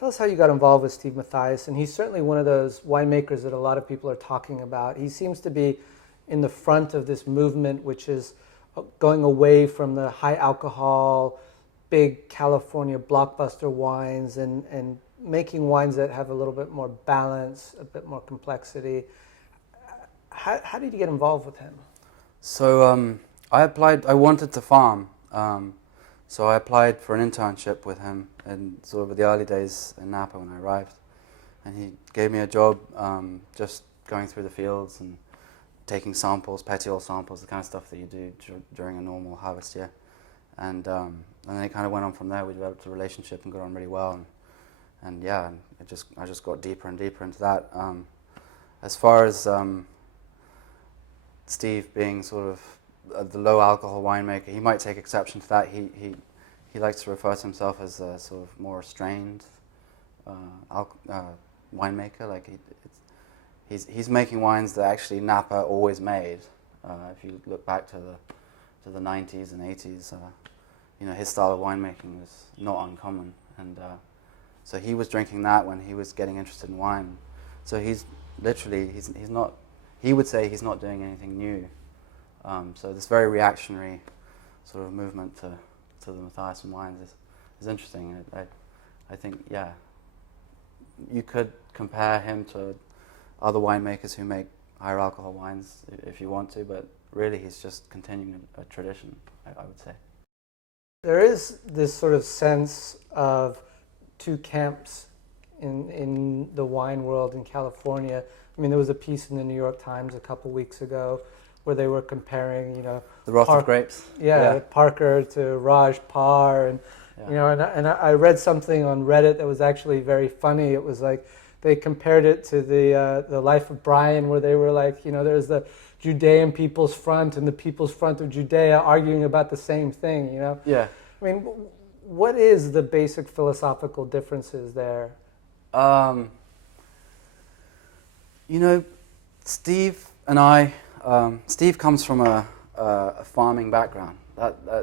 Tell us how you got involved with Steve Matthias, and he's certainly one of those winemakers that a lot of people are talking about. He seems to be in the front of this movement, which is going away from the high alcohol, big California blockbuster wines and making wines that have a little bit more balance, a bit more complexity. How did you get involved with him? So I wanted to farm. So I applied for an internship with him in sort of the early days in Napa when I arrived. And he gave me a job just going through the fields and taking samples, petiole samples, the kind of stuff that you do during a normal harvest year. And then it kind of went on from there. We developed a relationship and got on really well. And yeah, I just got deeper and deeper into that. As far as Steve being sort of the low alcohol winemaker, he might take exception to that. He likes to refer to himself as a sort of more restrained winemaker. Like he's making wines that actually Napa always made. If you look back to the 90s and 80s, you know, his style of winemaking was not uncommon, and so he was drinking that when he was getting interested in wine. So he's not. He would say he's not doing anything new. So this very reactionary sort of movement to the Matthias wines is interesting. I think, yeah, you could compare him to other winemakers who make higher alcohol wines if you want to, but really he's just continuing a tradition, I would say. There is this sort of sense of two camps in the wine world in California. I mean, there was a piece in the New York Times a couple weeks ago where they were comparing, you know, the Wrath of Grapes. Yeah, Parker to Raj Parr, and you know, and I read something on Reddit that was actually very funny. It was like they compared it to the Life of Brian, where they were like, you know, there's the Judean People's Front and the People's Front of Judea arguing about the same thing. You know. Yeah. I mean, what is the basic philosophical differences there? You know, Steve and I. Steve comes from a farming background.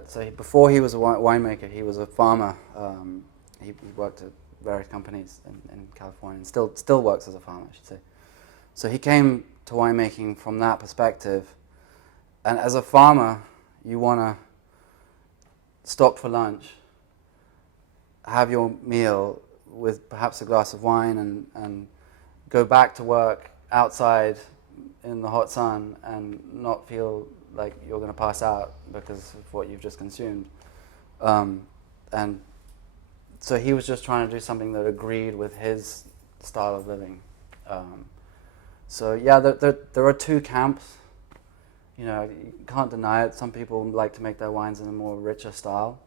So before he was a winemaker, he was a farmer. He worked at various companies in California, and still works as a farmer, I should say. So he came to winemaking from that perspective. And as a farmer, you want to stop for lunch, have your meal with perhaps a glass of wine, and go back to work outside in the hot sun and not feel like you're going to pass out because of what you've just consumed. And so he was just trying to do something that agreed with his style of living. So yeah, there are two camps. You know, you can't deny it. Some people like to make their wines in a more richer style.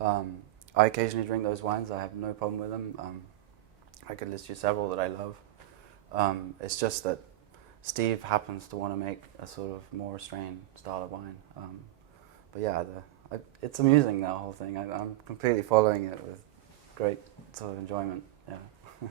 I occasionally drink those wines. I have no problem with them. I could list you several that I love. It's just that Steve happens to want to make a sort of more restrained style of wine. But yeah, it's amusing, that whole thing. I'm completely following it with great sort of enjoyment. Yeah.